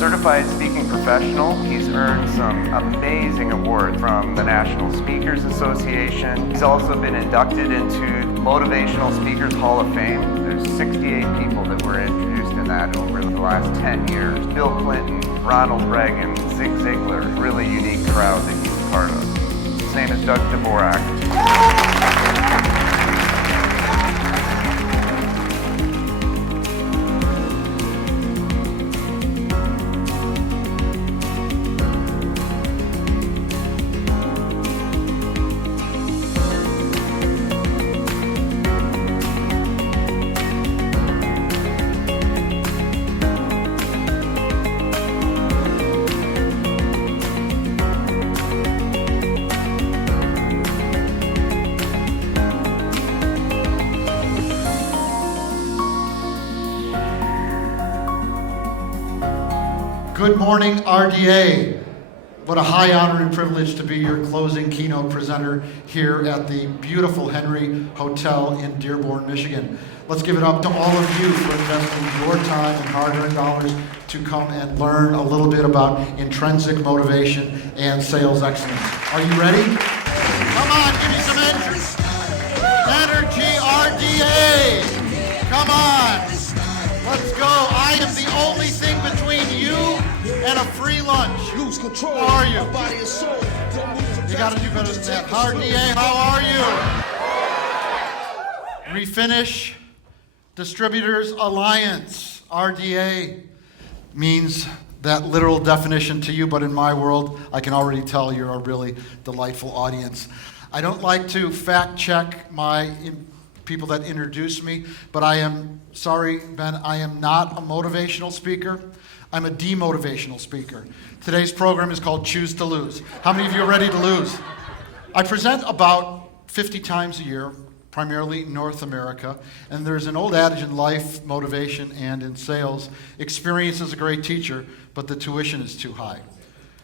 certified speaking professional. He's earned some amazing awards from the National Speakers Association. He's also been inducted into Motivational Speakers Hall of Fame. There's 68 people that were introduced in that over the last 10 years. Bill Clinton, Ronald Reagan, Zig Ziglar, really unique crowd that he's a part of. His name is Doug Dvorak. Good morning, RDA. What a high honor and privilege to be your closing keynote presenter here at the beautiful Henry Hotel in Dearborn, Michigan. Let's give it up to all of you for investing your time and hard-earned dollars to come and learn a little bit about intrinsic motivation and sales excellence. Are you ready? Come on, give me some energy, RDA. Come on. Let's go. I am the only thing between you and a free lunch. Lose control. How are you? Body and soul. You got to do better than that. RDA, how are you? Refinish Distributors Alliance. RDA means that literal definition to you, but in my world, I can already tell you're a really delightful audience. I don't like to fact check my people that introduce me, but I am sorry, Ben, I am not a motivational speaker. I'm a demotivational speaker. Today's program is called Choose to Lose. How many of you are ready to lose? I present about 50 times a year, primarily in North America, and there's an old adage in life, motivation, and in sales: experience is a great teacher, but the tuition is too high.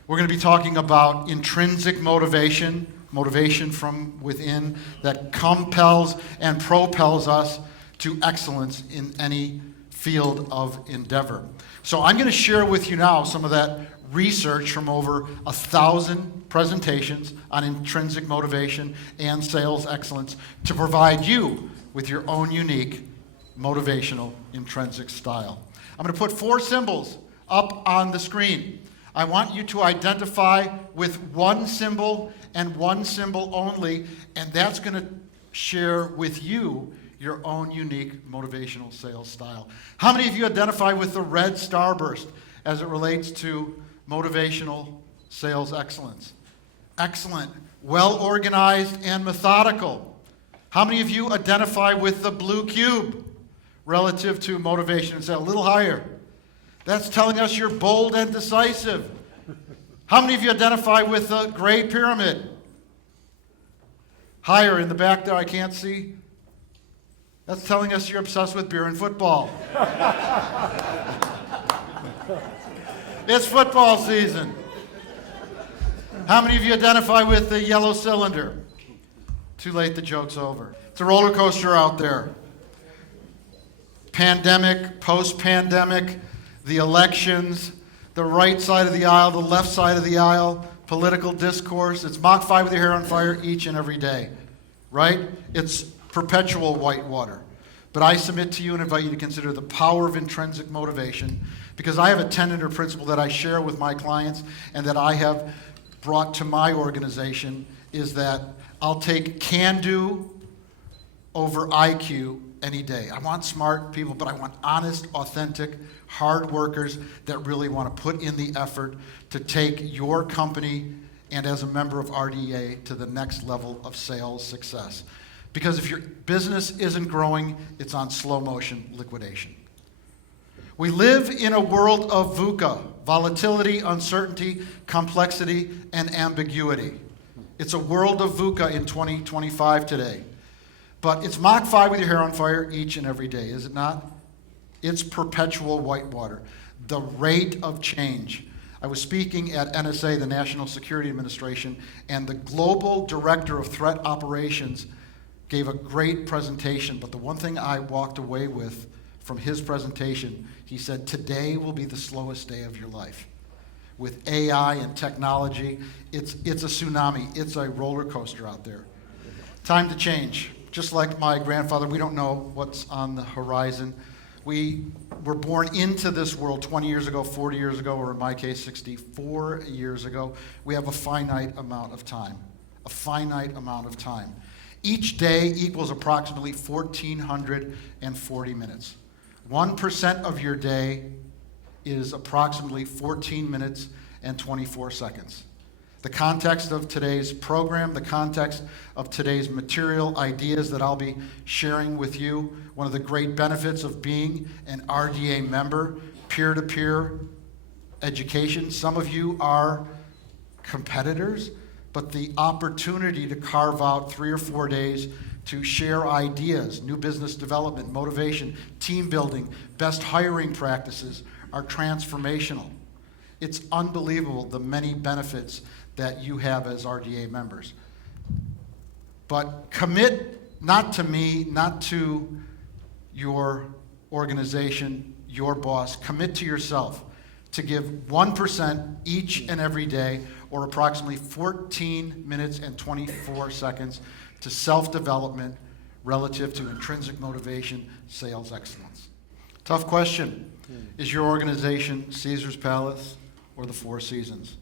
We're going to be talking about intrinsic motivation, motivation from within that compels and propels us to excellence in any field of endeavor. So I'm going to share with you now some of that research from over 1,000 presentations on intrinsic motivation and sales excellence to provide you with your own unique motivational intrinsic style. I'm going to put 4 symbols up on the screen. I want you to identify with one symbol and one symbol only, and that's going to share with you your own unique motivational sales style. How many of you identify with the red starburst as it relates to motivational sales excellence? Excellent. Well organized and methodical. How many of you identify with the blue cube relative to motivation and say a little higher? That's telling us you're bold and decisive. How many of you identify with the gray pyramid? Higher in the back there, I can't see. That's telling us you're obsessed with beer and football. It's football season. How many of you identify with the yellow cylinder? Too late, the joke's over. It's a roller coaster out there. Pandemic, post-pandemic, the elections, the right side of the aisle, the left side of the aisle, political discourse. It's Mach 5 with your hair on fire each and every day, right? It's perpetual whitewater. But I submit to you and invite you to consider the power of intrinsic motivation, because I have a tenet or principle that I share with my clients and that I have brought to my organization, is that I'll take can-do over IQ any day. I want smart people, but I want honest, authentic, hard workers that really want to put in the effort to take your company and as a member of RDA to the next level of sales success. Because if your business isn't growing, it's on slow motion liquidation. We live in a world of VUCA, volatility, uncertainty, complexity, and ambiguity. It's a world of VUCA in 2025 today. But it's Mach 5 with your hair on fire each and every day, is it not? It's perpetual whitewater. The rate of change. I was speaking at NSA, the National Security Administration, and the Global Director of Threat Operations gave a great presentation, but the one thing I walked away with from his presentation, he said, today will be the slowest day of your life. With AI and technology, it's a tsunami. It's a roller coaster out there. Time to change. Just like my grandfather, we don't know what's on the horizon. We were born into this world 20 years ago, 40 years ago, or in my case, 64 years ago. We have a finite amount of time. A finite amount of time. Each day equals approximately 1,440 minutes. 1% of your day is approximately 14 minutes and 24 seconds. The context of today's program, the context of today's material, ideas that I'll be sharing with you, one of the great benefits of being an RDA member, peer-to-peer education. Some of you are competitors, but the opportunity to carve out 3 or 4 days to share ideas, new business development, motivation, team building, best hiring practices are transformational. It's unbelievable the many benefits that you have as RDA members. But commit not to me, not to your organization, your boss. Commit to yourself to give 1% each and every day, or approximately 14 minutes and 24 seconds to self-development relative to intrinsic motivation, sales excellence. Tough question. Is your organization Caesar's Palace or the Four Seasons?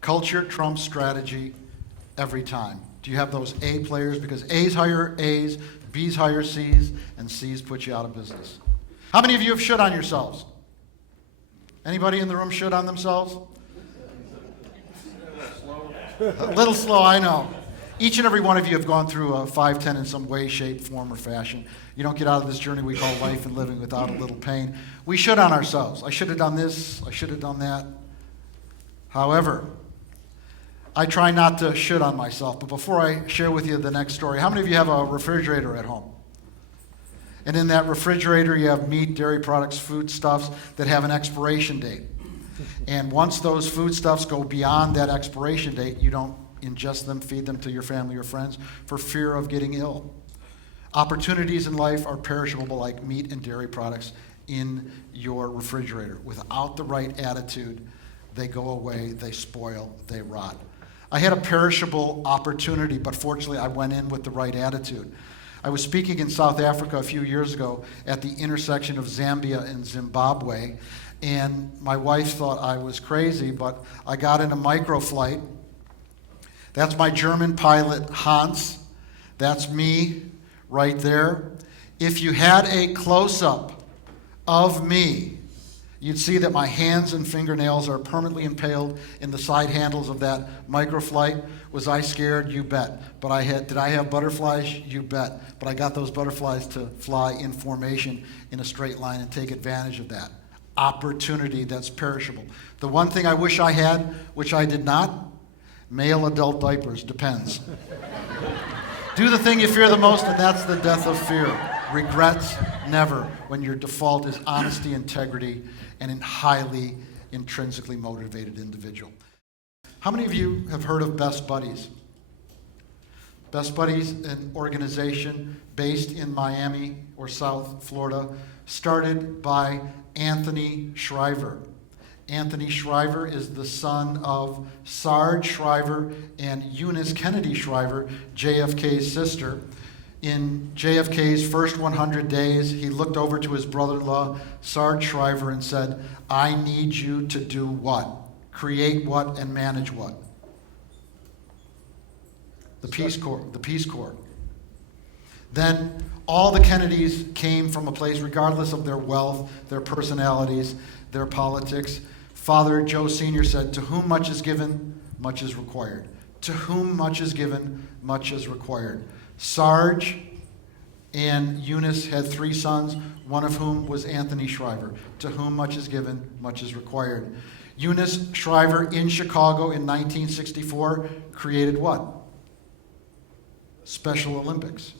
Culture trumps strategy every time. Do you have those A players? Because A's hire A's, B's hire C's, and C's put you out of business. How many of you have shit on yourselves? Anybody in the room shit on themselves? A little slow, I know. Each and every one of you have gone through a 5-10 in some way, shape, form, or fashion. You don't get out of this journey we call life and living without a little pain. We shit on ourselves. I should have done this. I should have done that. However, I try not to shit on myself. But before I share with you the next story, how many of you have a refrigerator at home? And in that refrigerator, you have meat, dairy products, foodstuffs that have an expiration date. And once those foodstuffs go beyond that expiration date, you don't ingest them, feed them to your family or friends for fear of getting ill. Opportunities in life are perishable, like meat and dairy products in your refrigerator. Without the right attitude, they go away, they spoil, they rot. I had a perishable opportunity, but fortunately I went in with the right attitude. I was speaking in South Africa a few years ago at the intersection of Zambia and Zimbabwe, and my wife thought I was crazy, but I got in a microflight. That's my German pilot, Hans. That's me right there. If you had a close-up of me, you'd see that my hands and fingernails are permanently impaled in the side handles of that microflight. Was I scared? You bet. But did I have butterflies? You bet. But I got those butterflies to fly in formation in a straight line and take advantage of that opportunity that's perishable. The one thing I wish I had, which I did not, male adult diapers, depends. Do the thing you fear the most, and that's the death of fear. Regrets, never, when your default is honesty, integrity, and a highly intrinsically motivated individual. How many of you have heard of Best Buddies? Best Buddies, an organization based in Miami or South Florida, started by Anthony Shriver. Anthony Shriver is the son of Sarge Shriver and Eunice Kennedy Shriver, JFK's sister. In JFK's first 100 days, he looked over to his brother-in-law, Sarge Shriver, and said, I need you to do what? Create what and manage what? The Peace Corps. The Peace Corps. Then all the Kennedys came from a place, regardless of their wealth, their personalities, their politics. Father Joe Sr. said, to whom much is given, much is required. To whom much is given, much is required. Sarge and Eunice had 3 sons, one of whom was Anthony Shriver. To whom much is given, much is required. Eunice Shriver in Chicago in 1964 created what? Special Olympics.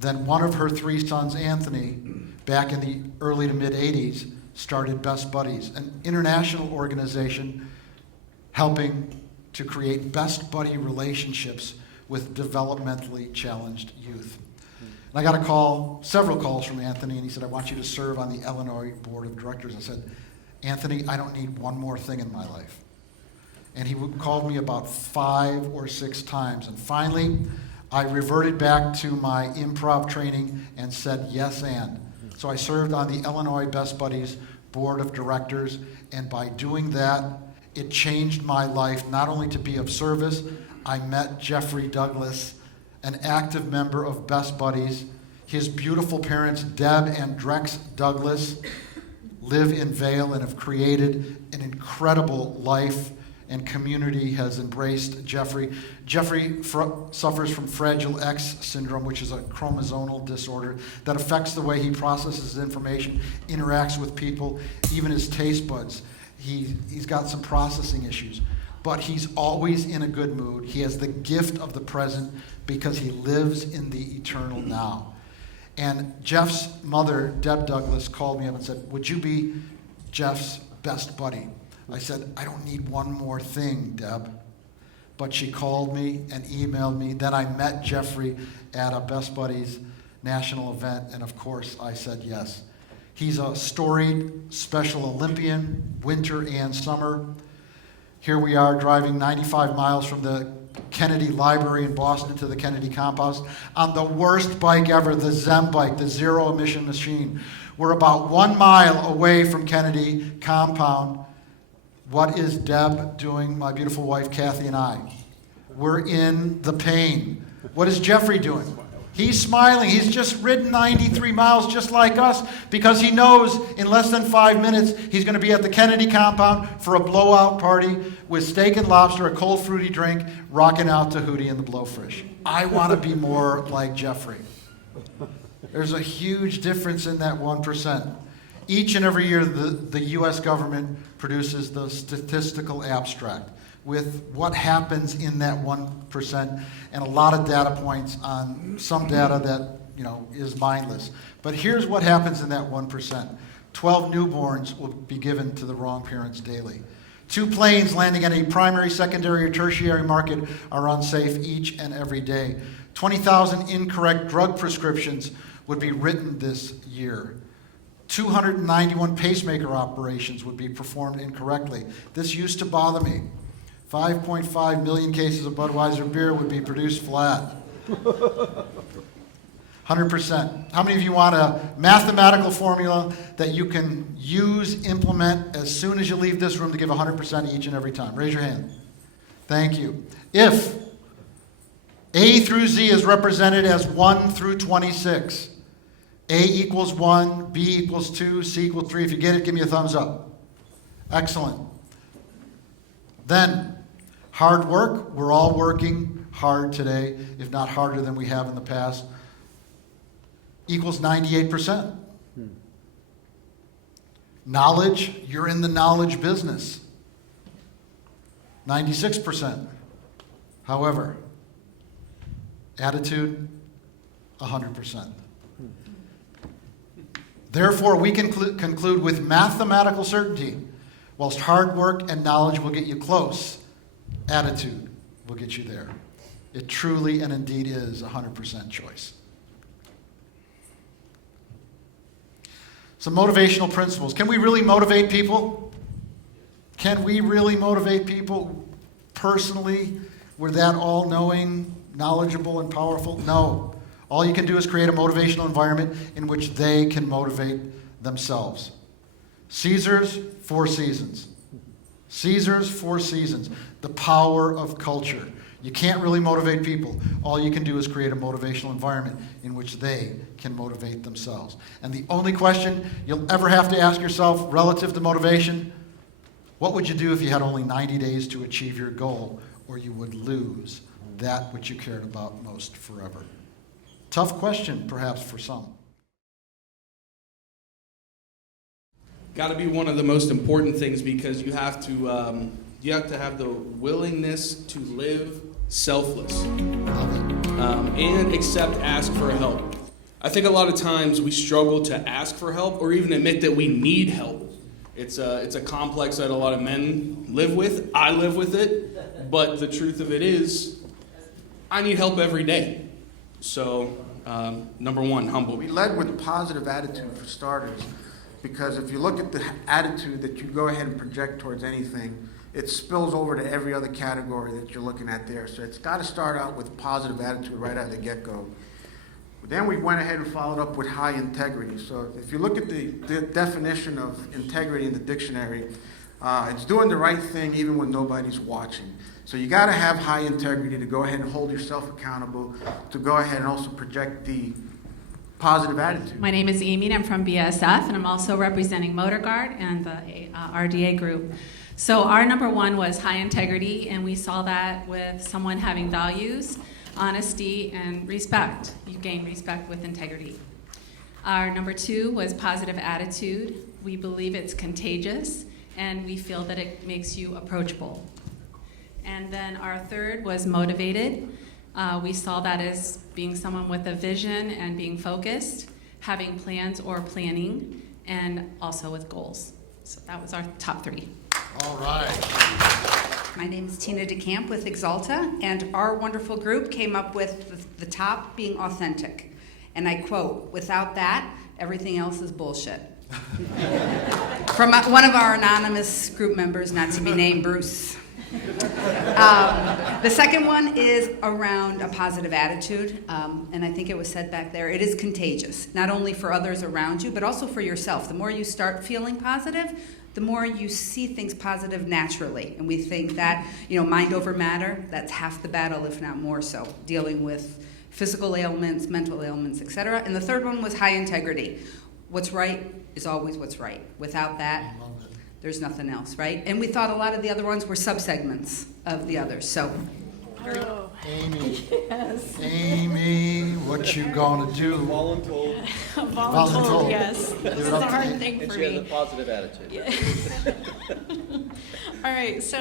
Then one of her 3 sons, Anthony, back in the early to mid-'80s, started Best Buddies, an international organization helping to create best buddy relationships with developmentally challenged youth. And I got a call, several calls from Anthony, and he said, I want you to serve on the Illinois Board of Directors. I said, Anthony, I don't need one more thing in my life. And he called me about 5 or 6 times. And finally, I reverted back to my improv training and said, yes, and. So I served on the Illinois Best Buddies Board of Directors, and by doing that, it changed my life, not only to be of service. I met Jeffrey Douglas, an active member of Best Buddies. His beautiful parents, Deb and Drex Douglas, live in Vail and have created an incredible life, and community has embraced Jeffrey. Jeffrey suffers from Fragile X syndrome, which is a chromosomal disorder that affects the way he processes information, interacts with people, even his taste buds. He's got some processing issues, but he's always in a good mood. He has the gift of the present because he lives in the eternal now. And Jeff's mother, Deb Douglas, called me up and said, would you be Jeff's best buddy? I said, I don't need one more thing, Deb. But she called me and emailed me. Then I met Jeffrey at a Best Buddies national event, and of course I said yes. He's a storied Special Olympian, winter and summer. Here we are driving 95 miles from the Kennedy Library in Boston to the Kennedy Compound on the worst bike ever, the Zem bike, the zero emission machine. We're about 1 mile away from Kennedy Compound. What is Deb doing, my beautiful wife Kathy and I? We're in the pain. What is Jeffrey doing? He's smiling. He's just ridden 93 miles just like us because he knows in less than 5 minutes he's going to be at the Kennedy Compound for a blowout party with steak and lobster, a cold fruity drink, rocking out to Hootie and the Blowfish. I want to be more like Jeffrey. There's a huge difference in that 1%. Each and every year, the U.S. government produces the statistical abstract with what happens in that 1% and a lot of data points on some data that is mindless. But here's what happens in that 1%. 12 newborns will be given to the wrong parents daily. 2 planes landing at a primary, secondary, or tertiary market are unsafe each and every day. 20,000 incorrect drug prescriptions would be written this year. 291 pacemaker operations would be performed incorrectly. This used to bother me. 5.5 million cases of Budweiser beer would be produced flat. 100%. How many of you want a mathematical formula that you can use, implement as soon as you leave this room to give 100% each and every time? Raise your hand. Thank you. If A through Z is represented as 1 through 26, A equals 1, B equals 2, C equals 3. If you get it, give me a thumbs up. Excellent. Then, hard work. We're all working hard today, if not harder than we have in the past, equals 98%. Knowledge, you're in the knowledge business. 96%. However, attitude, 100%. Therefore, we can conclude with mathematical certainty, whilst hard work and knowledge will get you close, attitude will get you there. It truly and indeed is 100% choice. Some motivational principles. Can we really motivate people? Can we really motivate people personally? We're that all-knowing, knowledgeable, and powerful? No. All you can do is create a motivational environment in which they can motivate themselves. Caesar's 4 seasons. Caesar's 4 seasons. The power of culture. You can't really motivate people. All you can do is create a motivational environment in which they can motivate themselves. And the only question you'll ever have to ask yourself relative to motivation, what would you do if you had only 90 days to achieve your goal, or you would lose that which you cared about most forever? Tough question, perhaps, for some. Got to be one of the most important things because you have to have the willingness to live selfless and ask for help. I think a lot of times we struggle to ask for help or even admit that we need help. It's a complex that a lot of men live with. I live with it, but the truth of it is, I need help every day. So Number one, humble. We led with a positive attitude for starters, because if you look at the attitude that you go ahead and project towards anything, it spills over to every other category that you're looking at there. So it's got to start out with a positive attitude right out of the get-go. Then we went ahead and followed up with high integrity. So if you look at the definition of integrity in the dictionary, it's doing the right thing even when nobody's watching. So you got to have high integrity to go ahead and hold yourself accountable, to go ahead and also project the positive attitude. My name is Amy, and I'm from BSF, and I'm also representing MotorGuard and the RDA group. So our number one was high integrity, and we saw that with someone having values, honesty, and respect. You gain respect with integrity. Our number two was positive attitude. We believe it's contagious, and we feel that it makes you approachable. And then our third was motivated. We saw that as being someone with a vision and being focused, having plans or planning, and also with goals. So that was our top three. All right. My name is Tina DeCamp with Exalta, and our wonderful group came up with the top being authentic. And I quote, "Without that, everything else is bullshit." From one of our anonymous group members, not to be named, Bruce. The second one is around a positive attitude, and I think it was said back there, it is contagious, not only for others around you, but also for yourself. The more you start feeling positive, the more you see things positive naturally. And we think that, mind over matter, that's half the battle, if not more so, dealing with physical ailments, mental ailments, etc. And the third one was high integrity. What's right is always what's right. Without that, there's nothing else, right? And we thought a lot of the other ones were subsegments of the others. So, Amy. Yes. Amy, what you gonna do? Voluntold. Voluntold. Yes. Give This it is up a to hard Amy. thing And for she has a me. positive attitude. Yeah. All right, so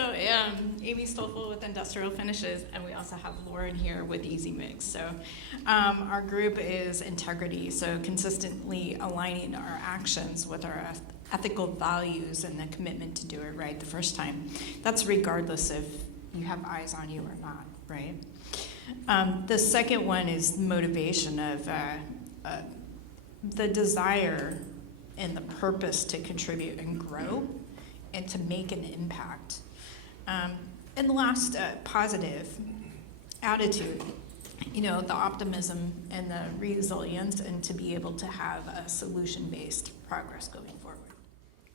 Amy Stoffel with Industrial Finishes, and we also have Lauren here with Easy Mix. So our group is integrity, so consistently aligning our actions with our ethical values and the commitment to do it right the first time. That's regardless if you have eyes on you or not, right? The second one is motivation of the desire and the purpose to contribute and grow and to make an impact. And the last, positive attitude, the optimism and the resilience, and to be able to have a solution-based progress going forward.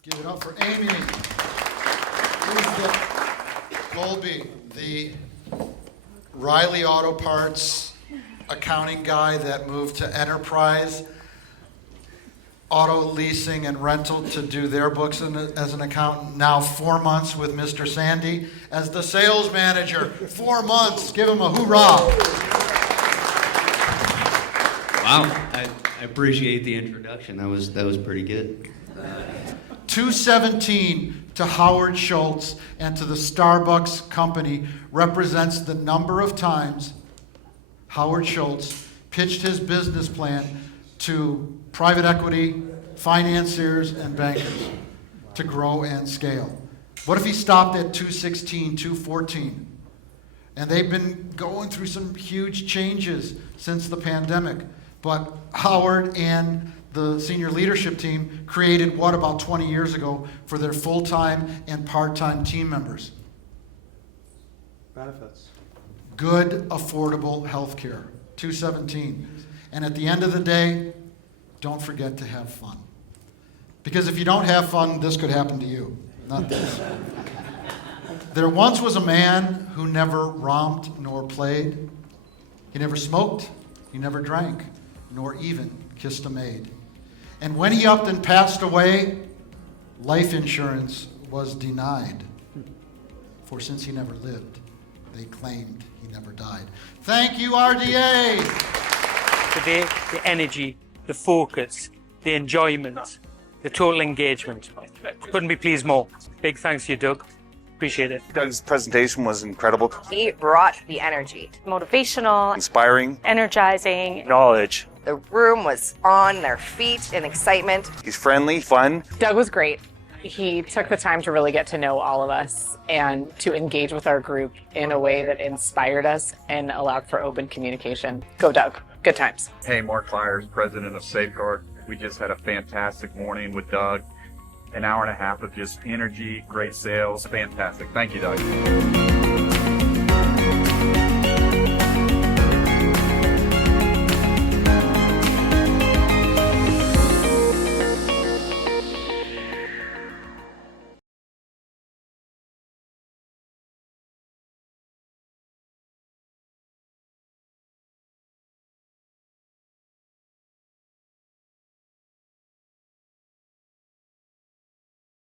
Give it up for Amy. Please get Colby, the Riley Auto Parts accounting guy that moved to Enterprise Auto Leasing and Rental to do their books as an accountant. Now 4 months with Mr. Sandy as the sales manager. 4 months. Give him a hoorah. Wow, I appreciate the introduction. That was pretty good. 217 to Howard Schultz and to the Starbucks company represents the number of times Howard Schultz pitched his business plan to private equity, financiers, and bankers to grow and scale. What if he stopped at 216, 214? And they've been going through some huge changes since the pandemic. But Howard and the senior leadership team created what about 20 years ago for their full-time and part-time team members? Benefits. Good, affordable health care. 217. And at the end of the day, don't forget to have fun. Because if you don't have fun, this could happen to you, not this. There once was a man who never romped nor played. He never smoked, he never drank, nor even kissed a maid. And when he upped and passed away, life insurance was denied. For since he never lived, they claimed he never died. Thank you, RDA! Today, the energy, the focus, the enjoyment, the total engagement. Couldn't be pleased more. Big thanks to you, Doug. Appreciate it. Doug's presentation was incredible. He brought the energy. Motivational, Inspiring. energizing. Knowledge. The room was on their feet in excitement. He's friendly, fun. Doug was great. He took the time to really get to know all of us and to engage with our group in a way that inspired us and allowed for open communication. Go, Doug. Good times. Hey, Mark Lyers, president of Safeguard. We just had a fantastic morning with Doug. An hour and a half of just energy, great sales, fantastic. Thank you, Doug.